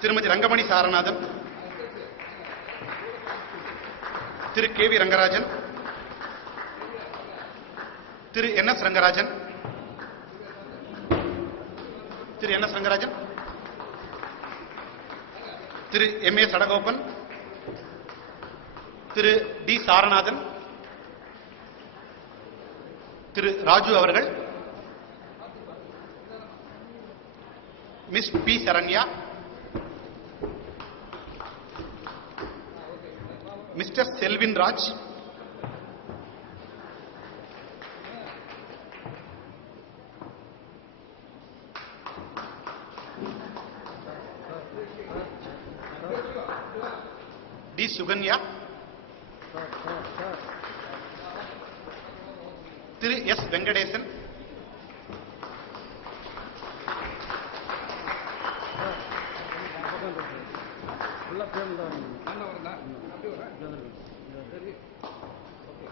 திருமதி ரங்கமணி சாரநாதன், திரு K V Rangarajan, திரு என் எஸ் ரங்கராஜன், திரு என் எஸ் ரங்கராஜன், திரு எம் ஏ சடகோபன், திரு டி சாரநாதன், திரு ராஜு அவர்கள், miss P Saranya, mister Selvin Raj, T Sukanya, திரு எஸ் வெங்கடேசன்,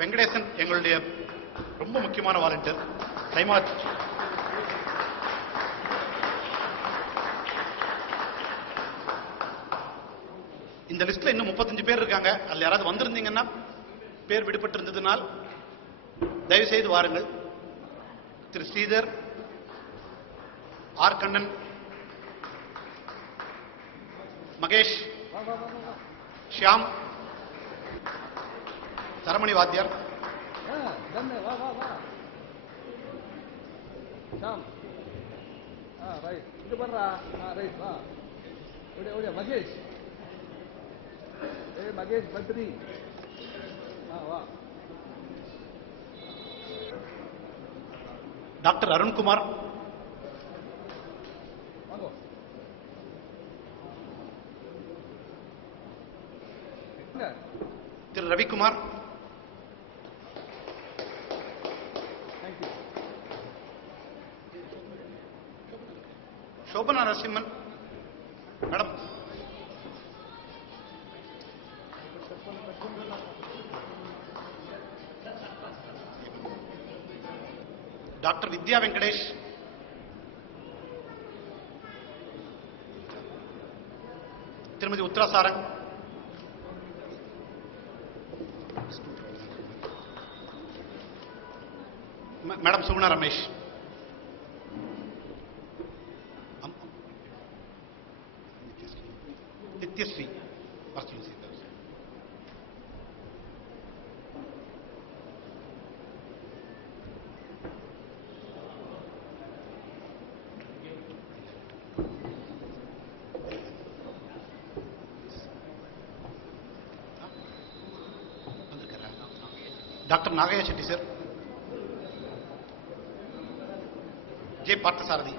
வெங்கடேசன் எங்களுடைய ரொம்ப முக்கியமான வாலண்டியர். சைமா இந்த லிஸ்ட்ல இன்னும் 35 பேர் இருக்காங்க. அதுல யாராவது வந்திருந்தீங்கன்னா, பேர் விடுபட்டு இருந்ததுனால் தயவு செய்து வாருங்கள். திரு ஸ்ரீதர், ஆர் கண்ணன், மகேஷ், ஷியாம், தரமணி வாத்தியார், மகேஷ் மகேஷ் பத்ரி, டாக்டர் அருண்குமார், திரு ரவிக்குமார், சோபனா நரசிம்மன் மேடம், டாக்டர் வித்யா வெங்கடேஷ், திருமதி Uthra Sarang, madam Suguna Ramesh, Nithyasri, doctor Nagaiah Chetty sir, J Parthasarathy,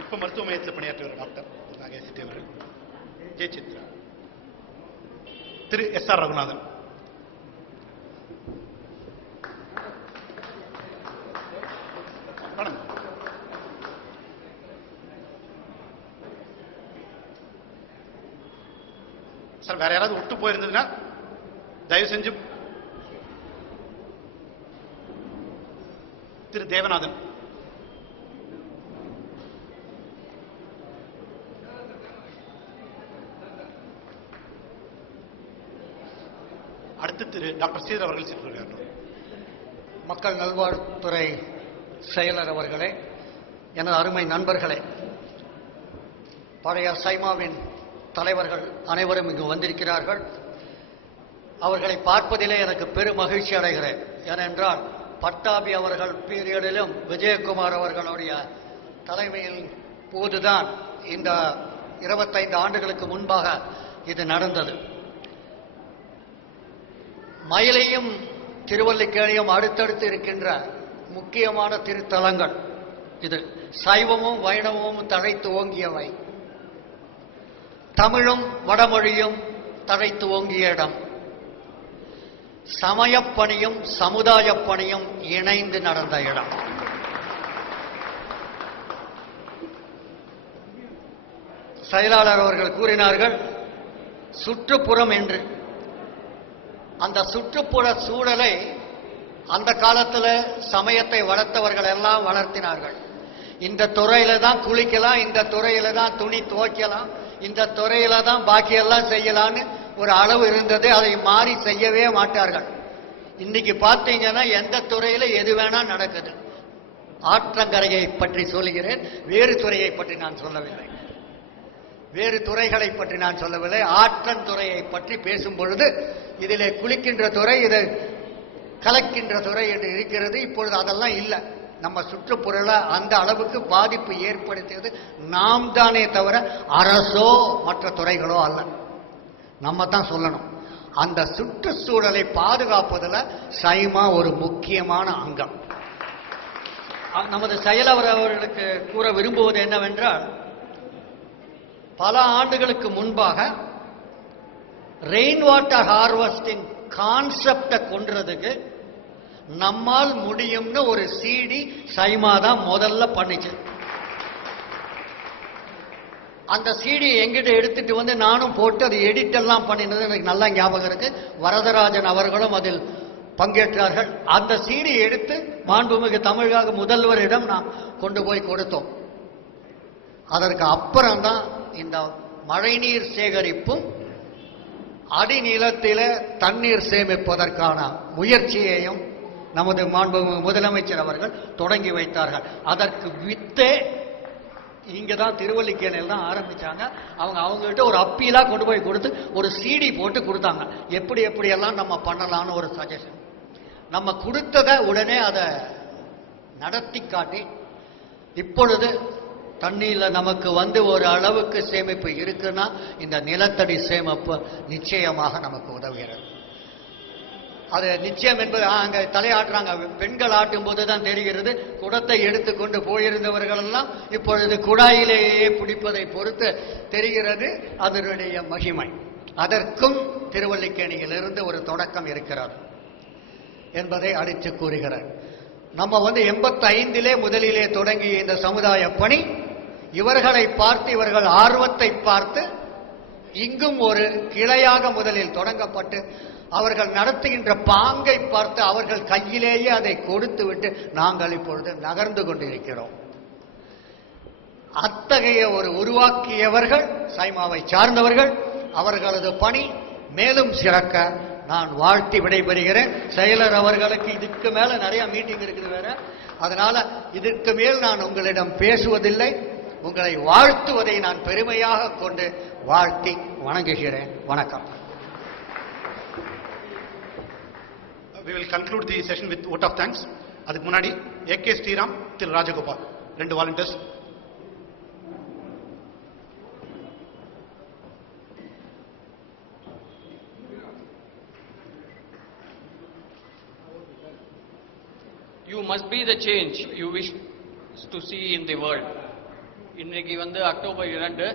இப்ப மருத்துவ மையத்தில் பணியாற்றியவர் டாக்டர் நாகயா செட்டி அவர்கள், ஜே சித்ரா, திரு எஸ் ஆர் ரகுநாதன், சார் வேற யாராவது விட்டு போயிருந்ததுன்னா தயவு செஞ்சு. திரு தேவநாதன், அடுத்து திரு டாக்டர் ஸ்ரீதர் அவர்கள் சென்றுள்ளார்கள். மக்கள் நல்வாழ்வுத்துறை செயலர் அவர்களே, எனது அருமை நண்பர்களே, பழைய சைமாவின் தலைவர்கள் அனைவரும் இங்கு வந்திருக்கிறார்கள். அவர்களை பார்ப்பதிலே எனக்கு பெரும் மகிழ்ச்சி அடைகிறேன். ஏனென்றால் பட்டாபி அவர்கள் பீரியடிலும் விஜயகுமார் அவர்களுடைய தலைமையில் போதுதான் இந்த 25 ஆண்டுகளுக்கு முன்பாக இது நடந்தது. மயிலையும் திருவல்லிக்கேணியும் அடுத்தடுத்து இருக்கின்ற முக்கியமான திருத்தலங்கள் இது. சைவமும் வைணவமும் தழைத்து ஓங்கியவை. தமிழும் வடமொழியும் தழைத்து ஓங்கிய இடம். சமயப்பணியும் சமுதாய பணியும் இணைந்து நடந்த இடம். செயலாளர் அவர்கள் கூறினார்கள் சுற்றுப்புறம் என்று. அந்த சுற்றுப்புற சூழலை அந்த காலத்துல சமயத்தை வளர்த்தவர்கள் எல்லாம் வளர்த்தினார்கள். இந்த துறையில தான் குளிக்கலாம், இந்த துறையில தான் துணி துவைக்கலாம், இந்த துறையில தான் பாக்கியெல்லாம் செய்யலான்னு ஒரு அளவு இருந்தது. அதை மாறி செய்யவே மாட்டார்கள். இன்னைக்கு பார்த்தீங்கன்னா எந்த துறையில எது வேணா நடக்குது. ஆற்றங்கரையை பற்றி சொல்லுகிறேன், வேறு துறையை பற்றி நான் சொல்லவில்லை. வேறு துறைகளை பற்றி நான் சொல்லவில்லை. ஆற்றன் துறையை பற்றி பேசும் பொழுது இதிலே குளிக்கின்ற துறை, இது கலக்கின்ற துறை என்று இருக்கிறது. இப்பொழுது அதெல்லாம் இல்லை. நம்ம சுற்றுப்புற அந்த அளவுக்கு பாதிப்பு ஏற்படுத்தியது நாம் தானே தவிர அரசோ மற்ற துறைகளோ அல்ல. நம்ம தான் சொல்லணும். அந்த சுற்றுச்சூழலை பாதுகாப்பதில் சைமா ஒரு முக்கியமான அங்கம். நமது செயலவர் அவர்களுக்கு கூற விரும்புவது என்னவென்றால், பல ஆண்டுகளுக்கு முன்பாக ரெயின் வாட்டர் ஹார்வெஸ்டிங் கான்செப்டை கொன்றதுக்கு நம்மால் முடியும்னு ஒரு சிடி சைமா தான் முதல்ல பண்ணிச்சு. அந்த சிடி எங்கிட்ட எடுத்துட்டு வந்து நானும் போட்டு அதை எடிட் எல்லாம் பண்ணினது எனக்கு நல்லா ஞாபகம் இருக்கு. வரதராஜன் அவர்களும் அதில் பங்கேற்றார்கள். அந்த சிடி எடுத்து மாண்புமிகு தமிழக முதல்வரிடம் நான் கொண்டு போய் கொடுத்தோம். அதற்கு அப்புறம்தான் இந்த மழைநீர் சேகரிப்பும் அடிநிலத்தில தண்ணீர் சேமிப்பதற்கான முயற்சியையும் நமது மாண்புமிகு முதலமைச்சர் அவர்கள் தொடங்கி வைத்தார்கள். அதற்கு வித்தே இங்க தான் திருவல்லிக்கேணியில் தான் ஆரம்பிச்சாங்க. அவங்ககிட்ட ஒரு அப்பீலா கொண்டு போய் கொடுத்து ஒரு சிடி போட்டு கொடுத்தாங்க. எப்படியெல்லாம் நம்ம பண்ணலாம்னு ஒரு சஜஷன். நம்ம கொடுத்ததை உடனே அதை நடத்தி காட்டி இப்பொழுது தண்ணீர்ல நமக்கு வந்து ஒரு அளவுக்கு சேமிப்பு இருக்குன்னா இந்த நிலத்தடி சேமிப்பு நிச்சயமாக நமக்கு உதவுகிறது. அது நிச்சயம் என்பது அங்க தலையாட்டுறாங்க. பெண்கள் ஆட்டும் போது தான் தெரிகிறது. குடத்தை எடுத்துக்கொண்டு போயிருந்தவர்கள் எல்லாம் இப்பொழுது குழாயிலேயே பிடிப்பதை பொறுத்து தெரிகிறது அதனுடைய மகிமை. அதற்கும் திருவல்லிக்கேணியிலிருந்து ஒரு தொடக்கம் இருக்கிறது என்பதை அடித்து கூறுகிறார். நம்ம 85 முதலிலே தொடங்கிய இந்த சமுதாய பணி இவர்களை பார்த்து, இவர்கள் ஆர்வத்தை பார்த்து இங்கும் ஒரு கிளையாக முதலில் தொடங்கப்பட்டு அவர்கள் நடத்துகின்ற பாங்கை பார்த்து அவர்கள் கையிலேயே அதை கொடுத்து விட்டு நாங்கள் இப்பொழுது நகர்ந்து கொண்டிருக்கிறோம். அத்தகைய ஒரு உருவாக்கியவர்கள் சைமாவை சார்ந்தவர்கள். அவர்களது பணி மேலும் சிறக்க நான் வாழ்த்தி விடைபெறுகிறேன். செயலர் அவர்களுக்கு இதுக்கு மேல நிறைய மீட்டிங் இருக்குது வேற, அதனால இதற்கு மேல் நான் உங்களிடம் பேசுவதில்லை. உங்களை வாழ்த்துவதை நான் பெருமையாக கொண்டு வாழ்த்தி வணங்குகிறேன். வணக்கம். We will conclude the session with vote of thanks. அதுக்கு முன்னாடி ஏகே ஸ்ரீராம், திரு Rajagopal, 2 volunteers. You must be the change you wish to see in the world. இன்னைக்கு அக்டோபர் 2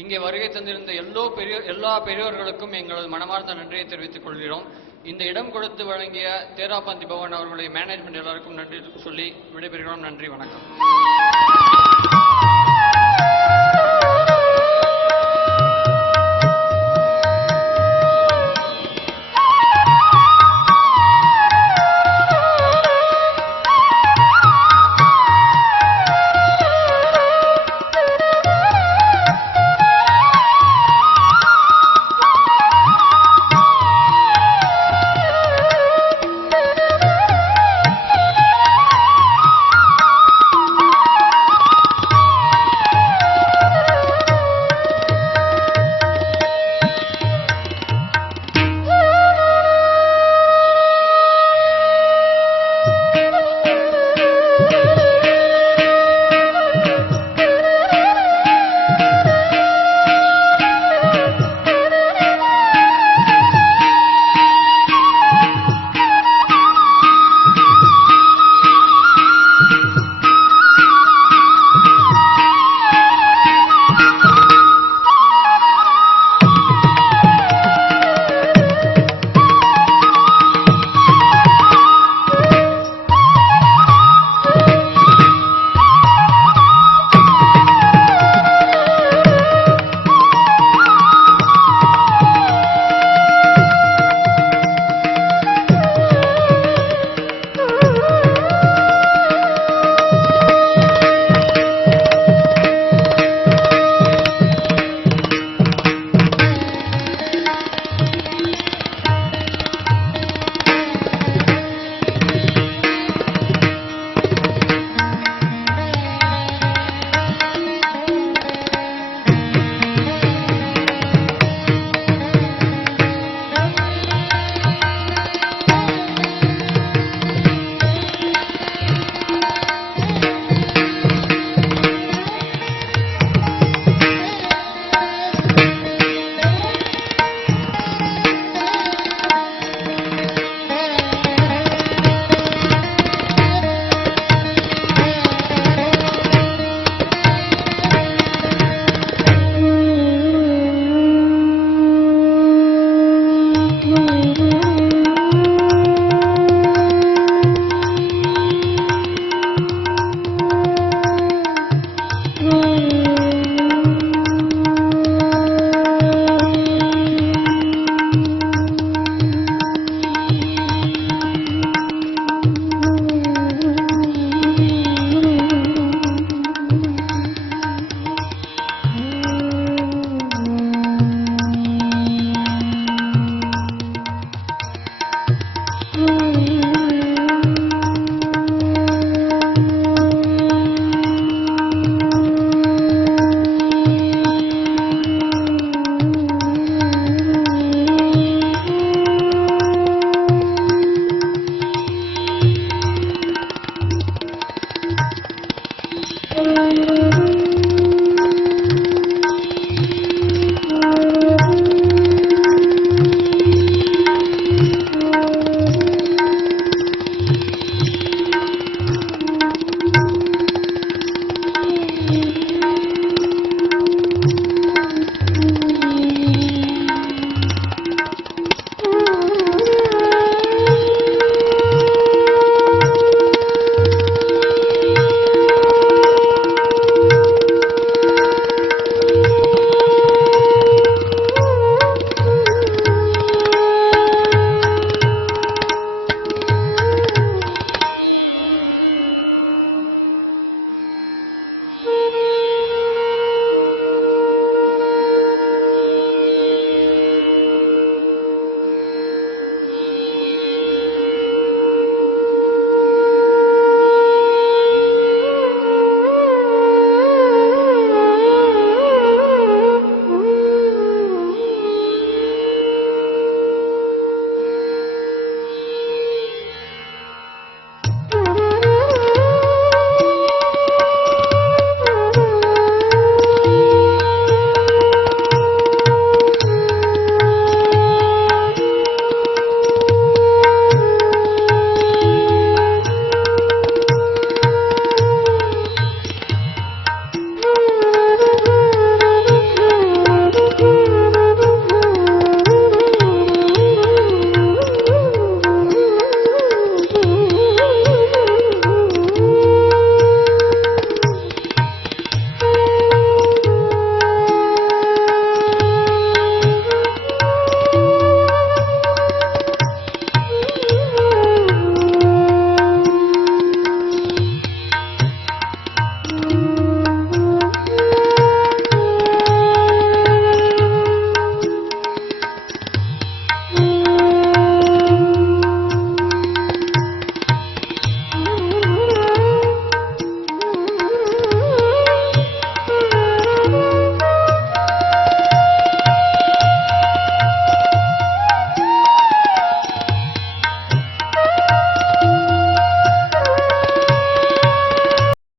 இங்கே வருகை தந்திருந்த எல்லா பெரியோர்களுக்கும் எங்களது மனமார்ந்த நன்றியை தெரிவித்துக் கொள்கிறோம். இந்த இடம் கொடுத்து வழங்கிய தேராபந்தி பவன் அவர்களுடைய மேனேஜ்மெண்ட் எல்லாருக்கும் நன்றி சொல்லி விடைபெறுகிறோம். நன்றி, வணக்கம்.